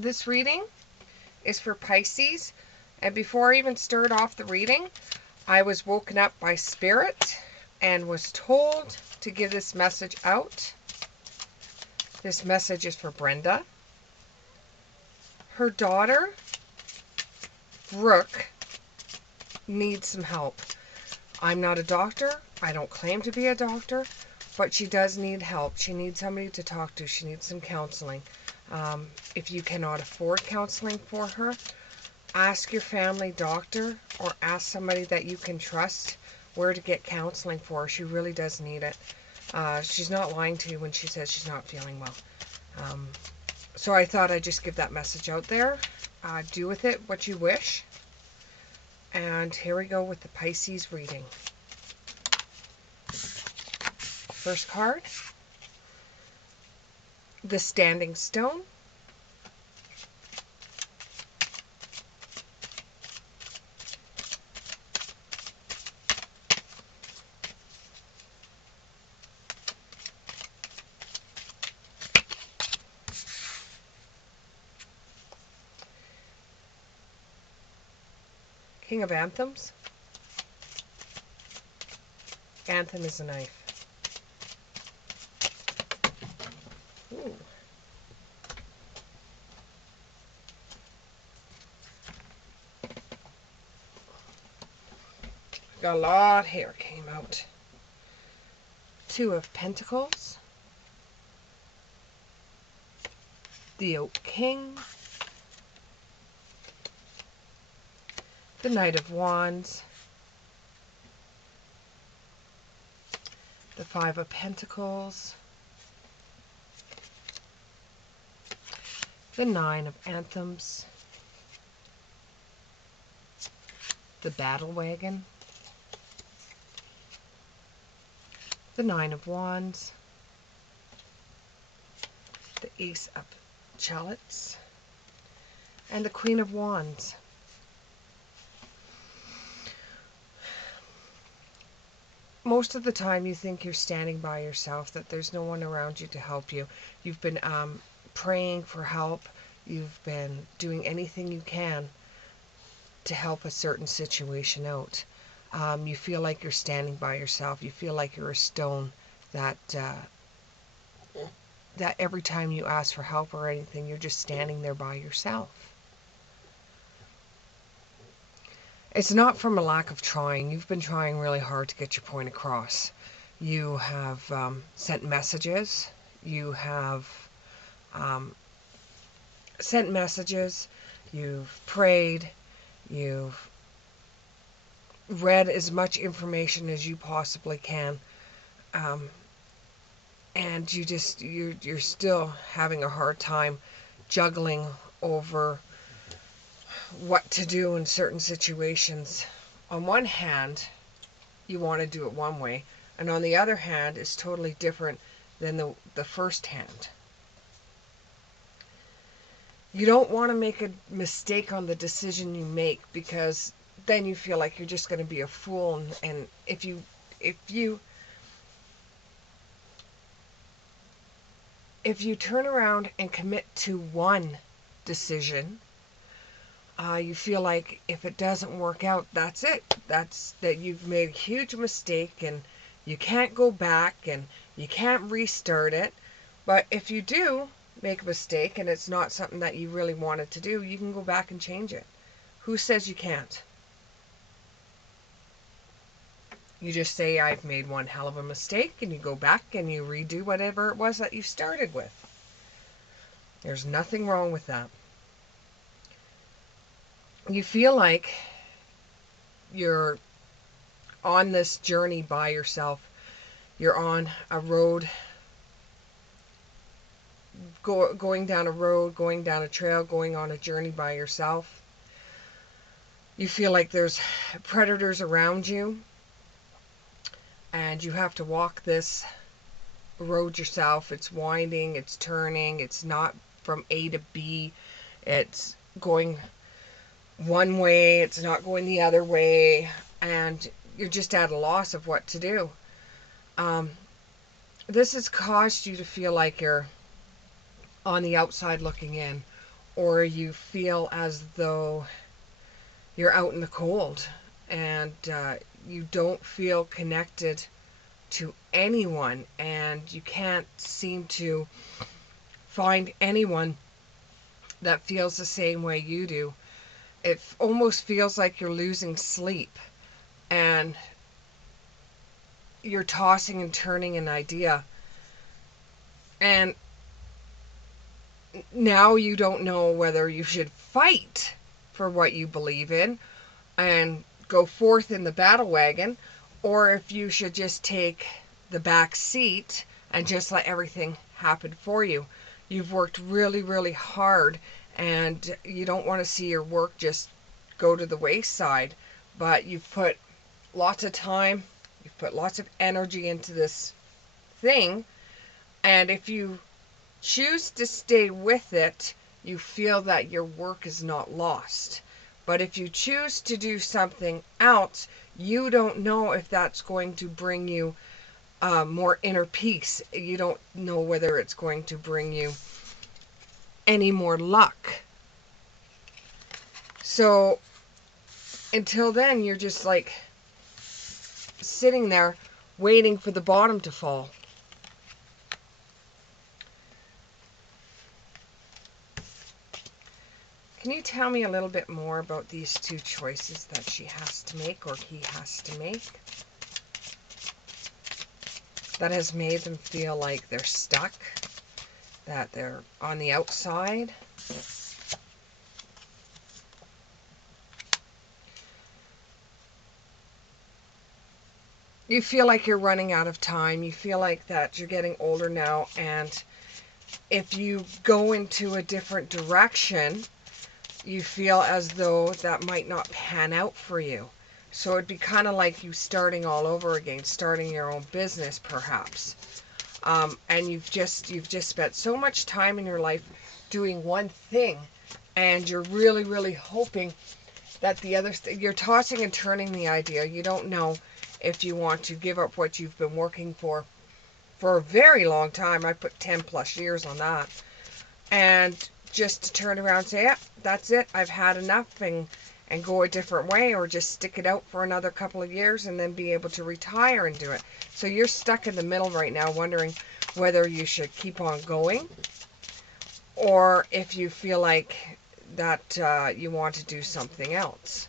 This reading is for Pisces, and before I even start off the reading, I was woken up by Spirit and was told to give this message out. This message is for Brenda. Her daughter, Brooke, needs some help. I'm not a doctor. I don't claim to be a doctor, but she does need help. She needs somebody to talk to. She needs some counseling. If you cannot afford counseling for her, ask your family doctor or ask somebody that you can trust where to get counseling for her. She really does need it. She's not lying to you when she says she's not feeling well. So I thought I'd just give that message out there. Do with it what you wish. And here we go with the Pisces reading. First card, the Standing Stone. King of Anthems. Anthem is a knife. Ooh. Got a lot of hair came out. Two of Pentacles. The Oak King. The Knight of Wands. The Five of Pentacles. The Nine of Anthems. The Battle Wagon. The Nine of Wands. The Ace of Chalices. And the Queen of Wands. Most of the time you think you're standing by yourself, that there's no one around you to help you. You've been praying for help. You've been doing anything you can to help a certain situation out. You feel like you're standing by yourself. You feel like you're a stone that that every time you ask for help or anything, you're just standing there by yourself. It's not from a lack of trying. You've been trying really hard to get your point across. You have sent messages. You have sent messages. You've prayed. You've read as much information as you possibly can. And you're still having a hard time juggling over what to do in certain situations. On one hand, you want to do it one way, and on the other hand, it's totally different than the first hand. You don't want to make a mistake on the decision you make, because then you feel like you're just going to be a fool, and if you turn around and commit to one decision, you feel like if it doesn't work out, that's it. That you've made a huge mistake and you can't go back and you can't restart it. But if you do make a mistake and it's not something that you really wanted to do, you can go back and change it. Who says you can't? You just say, I've made one hell of a mistake, and you go back and you redo whatever it was that you started with. There's nothing wrong with that. You feel like you're on this journey by yourself. You're on a road, going down a road, going down a trail, going on a journey by yourself. You feel like there's predators around you, and you have to walk this road yourself. It's winding, it's turning, it's not from A to B. It's going one way, it's not going the other way, and you're just at a loss of what to do. This has caused you to feel like you're on the outside looking in, or you feel as though you're out in the cold and you don't feel connected to anyone, and you can't seem to find anyone that feels the same way you do. It almost feels like you're losing sleep, and you're tossing and turning an idea, and now you don't know whether you should fight for what you believe in and go forth in the battle wagon, or if you should just take the back seat and just let everything happen for you. You've worked really, really hard, and you don't want to see your work just go to the wayside, but you've put lots of time, you've put lots of energy into this thing, and if you choose to stay with it, you feel that your work is not lost. But if you choose to do something else, you don't know if that's going to bring you more inner peace. You don't know whether it's going to bring you any more luck. So until then, you're just like sitting there waiting for the bottom to fall. Can you tell me a little bit more about these two choices that she has to make, or he has to make, that has made them feel like they're stuck, that they're on the outside? You feel like you're running out of time. You feel like that you're getting older now, and if you go into a different direction, you feel as though that might not pan out for you. So it'd be kind of like you starting all over again, starting your own business perhaps. And you've just spent so much time in your life doing one thing, and you're really, really hoping that the other you're tossing and turning the idea. You don't know if you want to give up what you've been working for a very long time. I put 10 plus years on that. And just to turn around and say, yeah, that's it, I've had enough, and go a different way, or just stick it out for another couple of years and then be able to retire and do it. So you're stuck in the middle right now, wondering whether you should keep on going, or if you feel like that you want to do something else.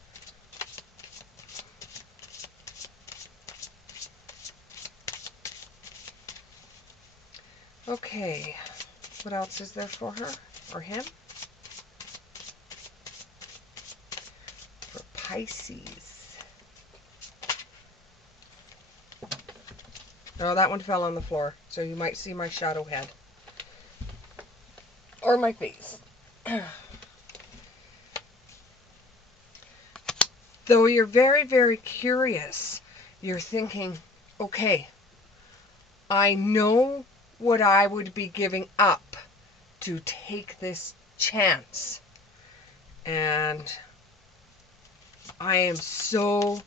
Okay, what else is there for her or him? For Pisces. Oh, that one fell on the floor, so you might see my shadow head. Or my face. Though you're very, very curious, you're thinking, okay, I know what I would be giving up to take this chance. And I am so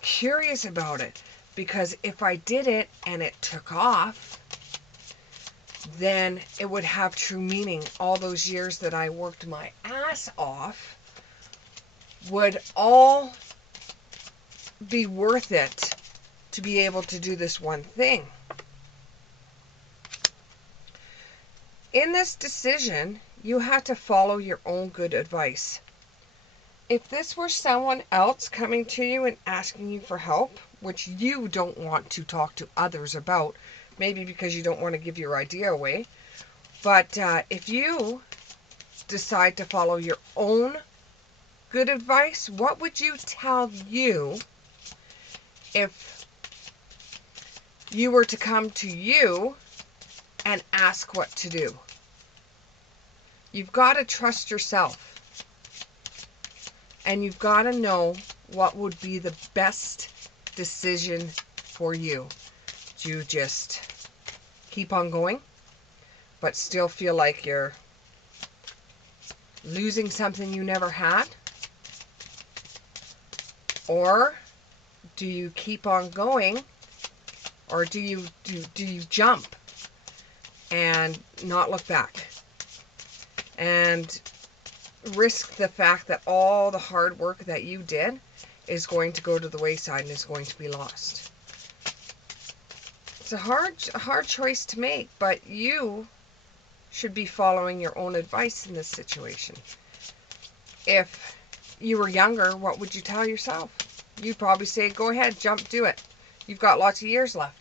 curious about it, because if I did it and it took off, then it would have true meaning. All those years that I worked my ass off would all be worth it to be able to do this one thing. In this decision, you have to follow your own good advice. If this were someone else coming to you and asking you for help, which you don't want to talk to others about, maybe because you don't want to give your idea away, but if you decide to follow your own good advice, what would you tell you if you were to come to you and ask what to do? You've got to trust yourself. And you've got to know what would be the best decision for you. Do you just keep on going, but still feel like you're losing something you never had? Or do you keep on going, or do you jump and not look back? And risk the fact that all the hard work that you did is going to go to the wayside and is going to be lost. It's a hard choice to make, but you should be following your own advice in this situation. If you were younger, what would you tell yourself? You'd probably say, go ahead, jump, do it. You've got lots of years left.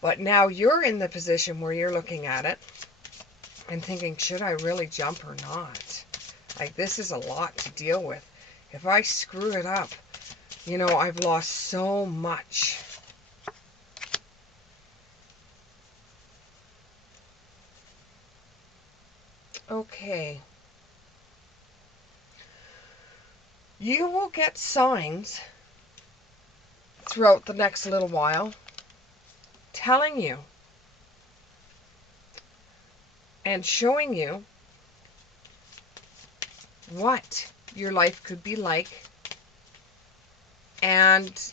But now you're in the position where you're looking at it and thinking, should I really jump or not? Like, this is a lot to deal with. If I screw it up, you know, I've lost so much. Okay. You will get signs throughout the next little while telling you and showing you what your life could be like, and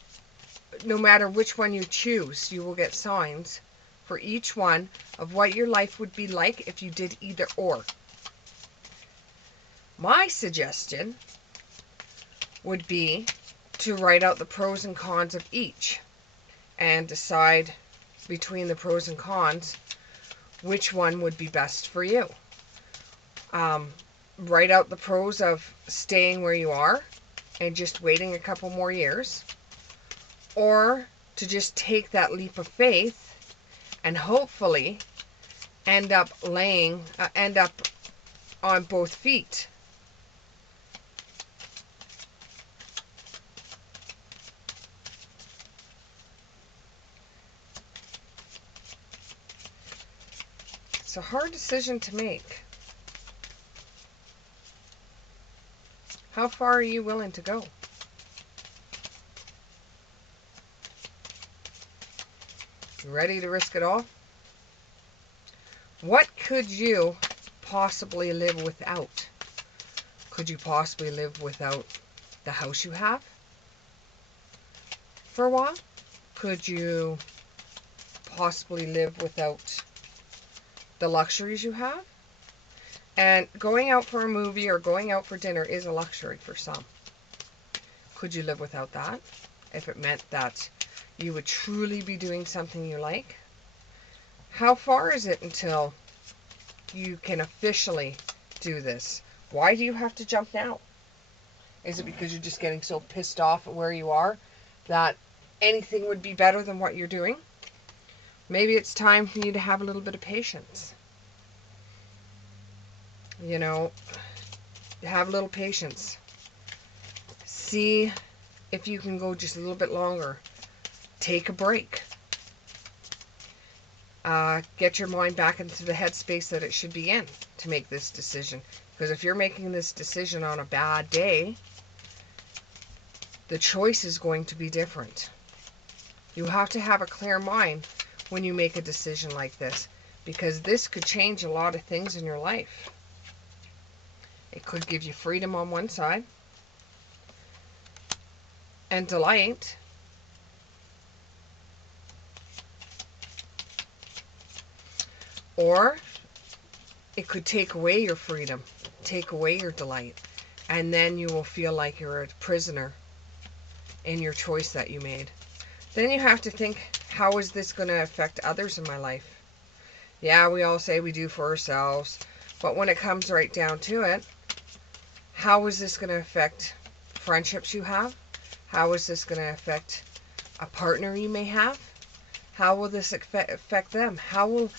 no matter which one you choose, you will get signs for each one of what your life would be like if you did either or. My suggestion would be to write out the pros and cons of each and decide between the pros and cons which one would be best for you. Write out the pros of staying where you are and just waiting a couple more years, or to just take that leap of faith and hopefully end up on both feet. It's a hard decision to make. How far are you willing to go? You ready to risk it all? What could you possibly live without? Could you possibly live without the house you have for a while? Could you possibly live without the luxuries you have? And going out for a movie or going out for dinner is a luxury for some. Could you live without that if it meant that you would truly be doing something you like? How far is it until you can officially do this? Why do you have to jump now? Is it because you're just getting so pissed off at where you are that anything would be better than what you're doing? Maybe it's time for you to have a little bit of patience. You know, have a little patience. See if you can go just a little bit longer. Take a break. Get your mind back into the headspace that it should be in to make this decision. Because if you're making this decision on a bad day, the choice is going to be different. You have to have a clear mind when you make a decision like this, because this could change a lot of things in your life. It could give you freedom on one side and delight, or it could take away your freedom, take away your delight, and then you will feel like you're a prisoner in your choice that you made. Then you have to think, how is this going to affect others in my life? Yeah, we all say we do for ourselves, but when it comes right down to it, how is this going to affect friendships you have? How is this going to affect a partner you may have? How will this affect them? How will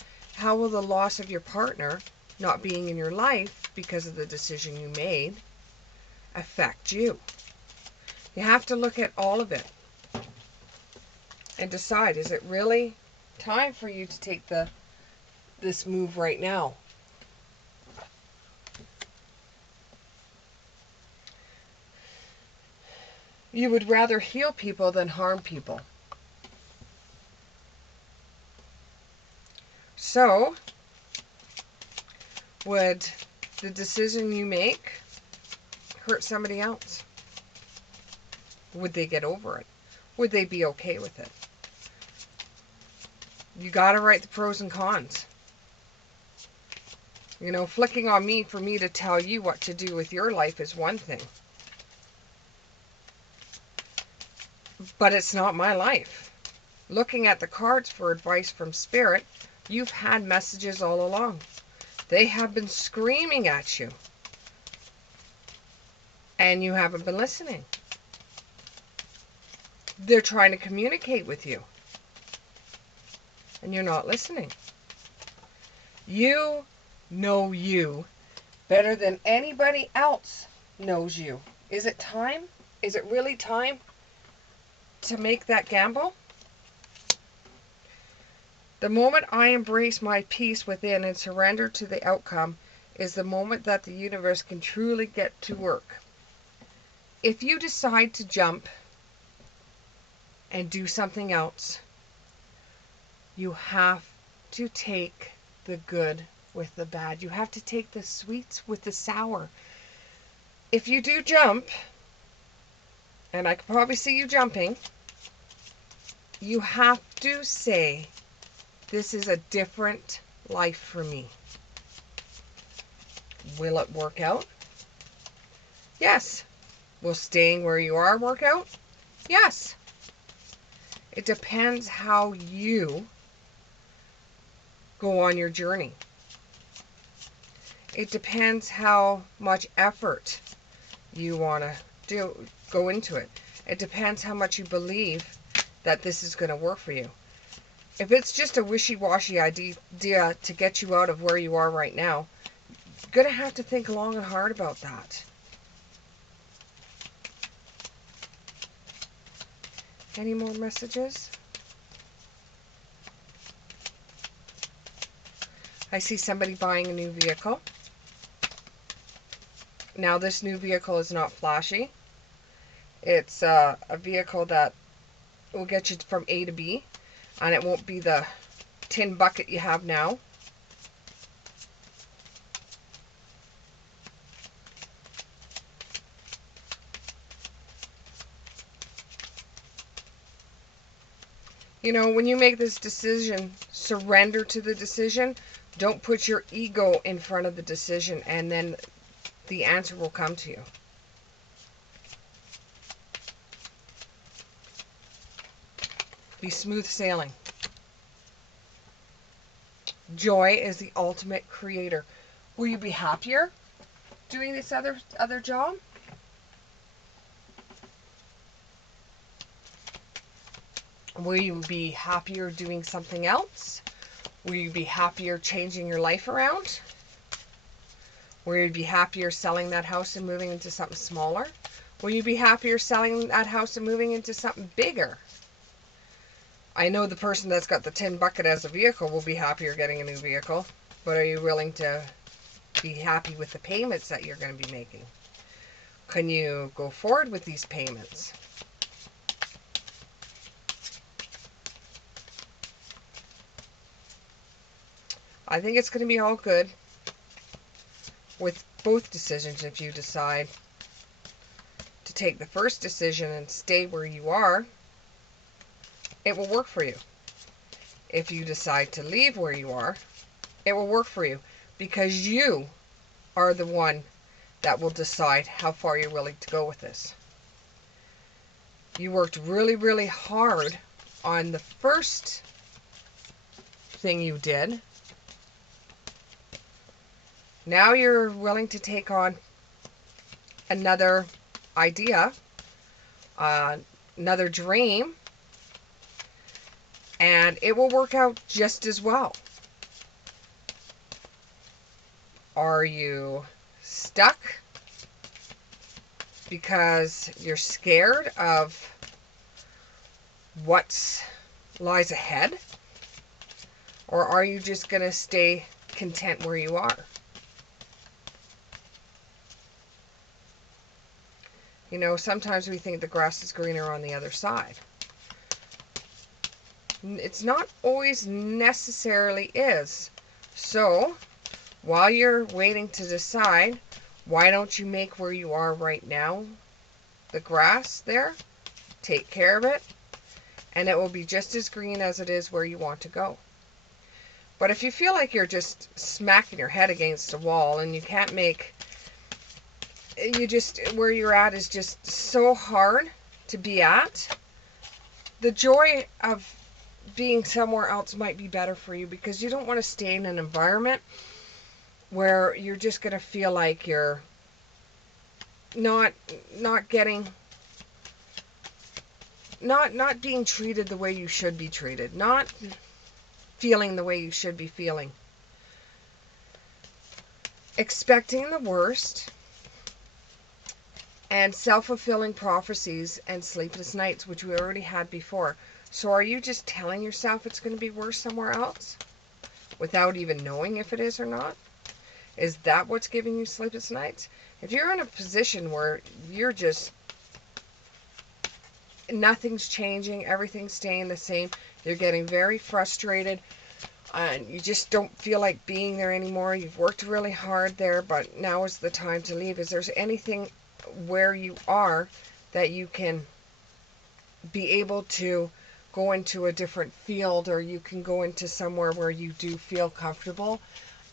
the loss of your partner not being in your life because of the decision you made affect you? You have to look at all of it and decide, is it really time for you to take this move right now? You would rather heal people than harm people. So, would the decision you make hurt somebody else? Would they get over it? Would they be okay with it? You got to write the pros and cons. You know, flicking on me for me to tell you what to do with your life is one thing. But it's not my life. Looking at the cards for advice from Spirit, you've had messages all along. They have been screaming at you. And you haven't been listening. They're trying to communicate with you. And you're not listening. You know you better than anybody else knows you. Is it time? Is it really time to make that gamble? The moment I embrace my peace within and surrender to the outcome is the moment that the universe can truly get to work. If you decide to jump and do something else, you have to take the good with the bad. You have to take the sweets with the sour. If you do jump, and I could probably see you jumping, you have to say, this is a different life for me. Will it work out? Yes. Will staying where you are work out? Yes. It depends how you go on your journey. It depends how much effort you want to go into it. It depends how much you believe that this is going to work for you. If it's just a wishy-washy idea to get you out of where you are right now, you're going to have to think long and hard about that. Any more messages? I see somebody buying a new vehicle. Now, this new vehicle is not flashy. It's a vehicle that will get you from A to B, and it won't be the tin bucket you have now. You know, when you make this decision, surrender to the decision. Don't put your ego in front of the decision, and then the answer will come to you. Be smooth sailing. Joy is the ultimate creator. Will you be happier doing this other job? Will you be happier doing something else? Will you be happier changing your life around? Will you be happier selling that house and moving into something smaller? Will you be happier selling that house and moving into something bigger? I know the person that's got the tin bucket as a vehicle will be happier getting a new vehicle, but are you willing to be happy with the payments that you're going to be making? Can you go forward with these payments? I think it's going to be all good with both decisions. If you decide to take the first decision and stay where you are, it will work for you. If you decide to leave where you are, it will work for you, because you are the one that will decide how far you're willing to go with this. You worked really, really hard on the first thing you did. Now you're willing to take on another idea, another dream, and it will work out just as well. Are you stuck because you're scared of what lies ahead? Or are you just going to stay content where you are? You know, sometimes we think the grass is greener on the other side. It's not always necessarily is. So, while you're waiting to decide, why don't you make where you are right now the grass there? Take care of it, and it will be just as green as it is where you want to go. But if you feel like you're just smacking your head against a wall and you can't make, where you're at is just so hard to be at, the joy of being somewhere else might be better for you, because you don't want to stay in an environment where you're just going to feel like you're not not getting not being treated the way you should be treated, not feeling the way you should be feeling. Expecting the worst, and self-fulfilling prophecies and sleepless nights, which we already had before. So are you just telling yourself it's going to be worse somewhere else without even knowing if it is or not? Is that what's giving you sleepless nights? If you're in a position where you're just, nothing's changing, everything's staying the same, you're getting very frustrated, and you just don't feel like being there anymore, you've worked really hard there, but now is the time to leave. Is there anything where you are that you can be able to go into a different field, or you can go into somewhere where you do feel comfortable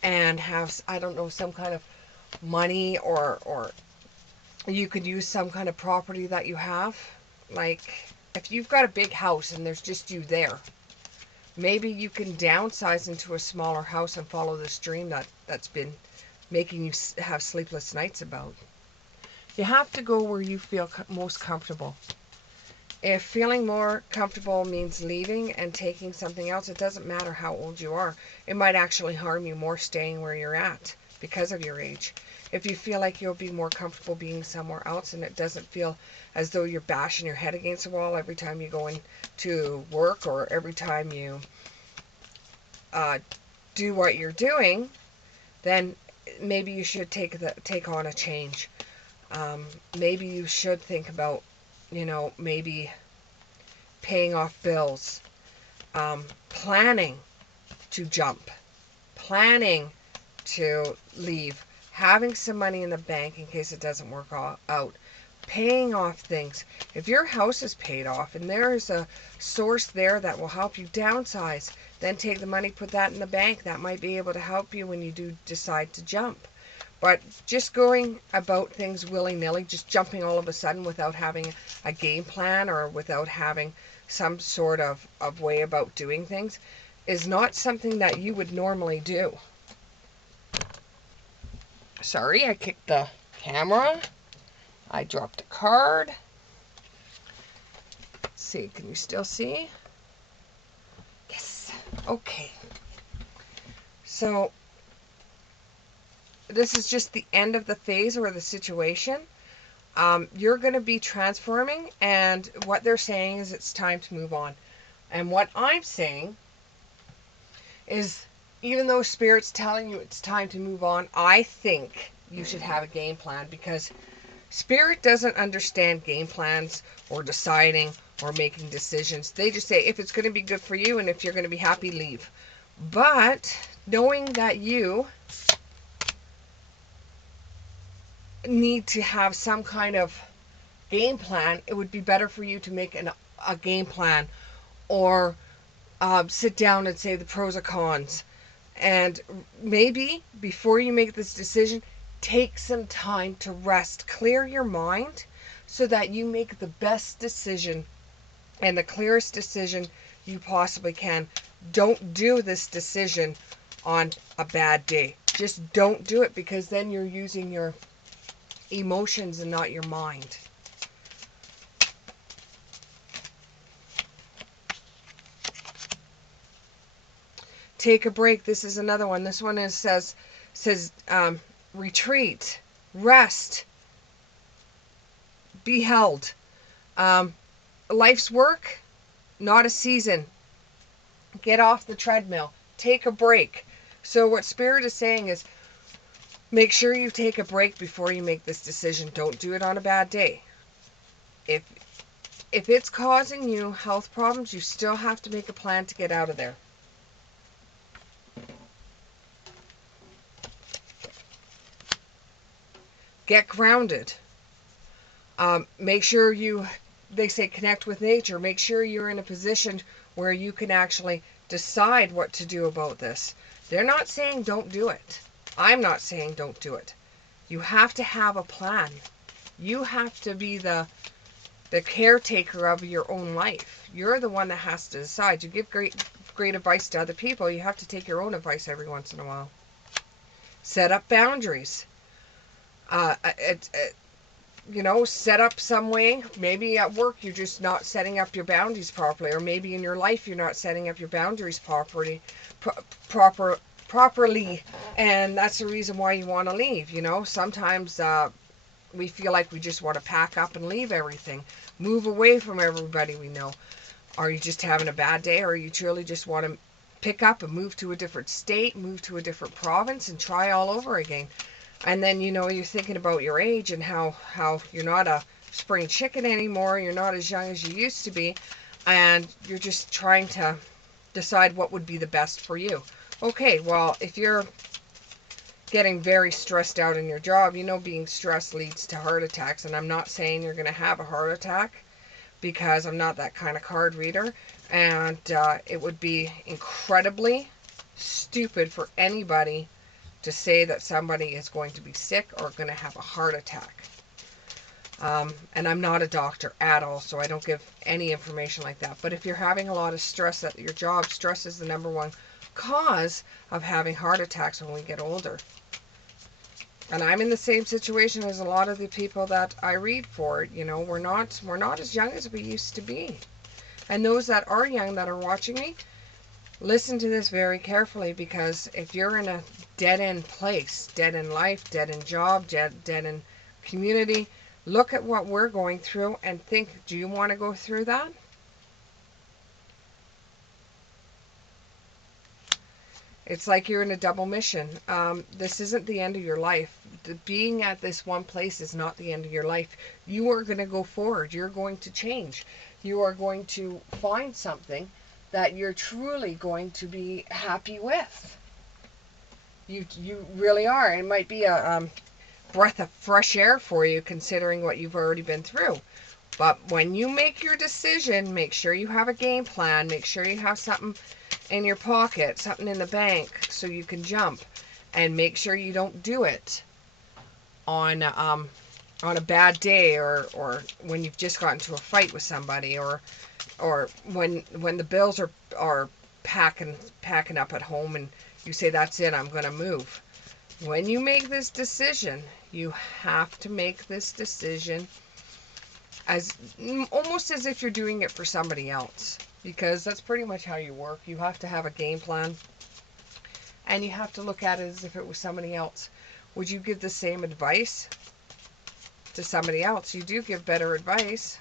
and have, I don't know, some kind of money, or you could use some kind of property that you have? Like, if you've got a big house and there's just you there, maybe you can downsize into a smaller house and follow this dream that's been making you have sleepless nights about. You have to go where you feel most comfortable. If feeling more comfortable means leaving and taking something else, it doesn't matter how old you are. It might actually harm you more staying where you're at because of your age. If you feel like you'll be more comfortable being somewhere else, and it doesn't feel as though you're bashing your head against the wall every time you go into work, or every time you do what you're doing, then maybe you should take on a change. Maybe you should think about, maybe paying off bills, planning to jump, planning to leave, having some money in the bank in case it doesn't work out, paying off things. If your house is paid off and there is a source there that will help you downsize, then take the money, put that in the bank. That might be able to help you when you do decide to jump. But just going about things willy-nilly, just jumping all of a sudden without having a game plan, or without having some sort of way about doing things, is not something that you would normally do. Sorry, I kicked the camera. I dropped a card. Let's see, can you still see? Yes. Okay. So this is just the end of the phase or the situation. You're going to be transforming, and what they're saying is it's time to move on. And what I'm saying is, even though Spirit's telling you it's time to move on, I think you should have a game plan, because Spirit doesn't understand game plans or deciding or making decisions. They just say, if it's going to be good for you and if you're going to be happy, leave. But knowing that you need to have some kind of game plan, it would be better for you to make a game plan, or sit down and say the pros and cons. And maybe before you make this decision, take some time to rest, clear your mind, so that you make the best decision and the clearest decision you possibly can. Don't do this decision on a bad day. Just don't do it, because then you're using your emotions and not your mind. Take a break. This is another one. This one says retreat, rest, be held. Life's work, not a season. Get off the treadmill. Take a break. So what Spirit is saying is, make sure you take a break before you make this decision. Don't do it on a bad day. If it's causing you health problems, you still have to make a plan to get out of there. Get grounded. Make sure they say connect with nature. Make sure you're in a position where you can actually Decide what to do about this. They're not saying don't do it. I'm not saying don't do it. You have to have a plan. You have to be the caretaker of your own life. You're the one that has to decide. You give great advice to other people. You have to take your own advice every once in a while. Set up boundaries. Set up some way. Maybe at work you're just not setting up your boundaries properly, or maybe in your life you're not setting up your boundaries properly, and that's the reason why you want to leave. Sometimes we feel like we just want to pack up and leave everything, move away from everybody we know. Are you just having a bad day, or you truly just want to pick up and move to a different state, move to a different province, and try all over again? And then, you're thinking about your age and how you're not a spring chicken anymore. You're not as young as you used to be. And you're just trying to decide what would be the best for you. Okay, well, if you're getting very stressed out in your job, being stressed leads to heart attacks. And I'm not saying you're going to have a heart attack, because I'm not that kind of card reader. And it would be incredibly stupid for anybody to say that somebody is going to be sick or going to have a heart attack. And I'm not a doctor at all, so I don't give any information like that. But if you're having a lot of stress at your job, stress is the number one cause of having heart attacks when we get older. And I'm in the same situation as a lot of the people that I read for. We're not as young as we used to be. And those that are young that are watching me, listen to this very carefully, because if you're in a dead-end place, dead in life, dead in job, dead in community, look at what we're going through and think, do you want to go through that? It's like you're in a double mission. This isn't the end of your life. Being at this one place is not the end of your life. You are going to go forward. You're going to change. You are going to find something that you're truly going to be happy with. You really are. It might be a breath of fresh air for you, considering what you've already been through. But when you make your decision, make sure you have a game plan. Make sure you have something in your pocket, something in the bank, so you can jump. And make sure you don't do it on a bad day, or when you've just gotten into a fight with somebody, or when the bills are packing up at home and you say, that's it, I'm going to move. When you make this decision, you have to make this decision as almost as if you're doing it for somebody else, because that's pretty much how you work. You have to have a game plan, and you have to look at it as if it was somebody else. Would you give the same advice to somebody else? You do give better advice.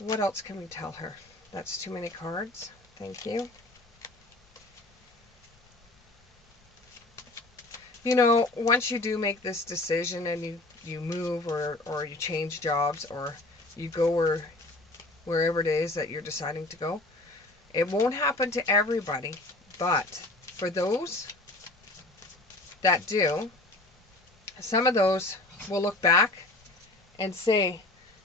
What else can we tell her? That's too many cards. Thank you. Once you do make this decision and you move, or you change jobs, or you go wherever it is that you're deciding to go, it won't happen to everybody. But for those that do, some of those will look back and say,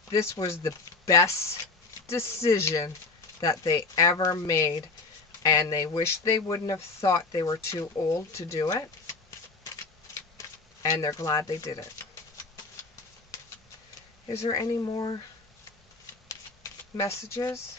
this was the best decision that they ever made, and they wish they wouldn't have thought they were too old to do it, and they're glad they did it. Is there any more messages?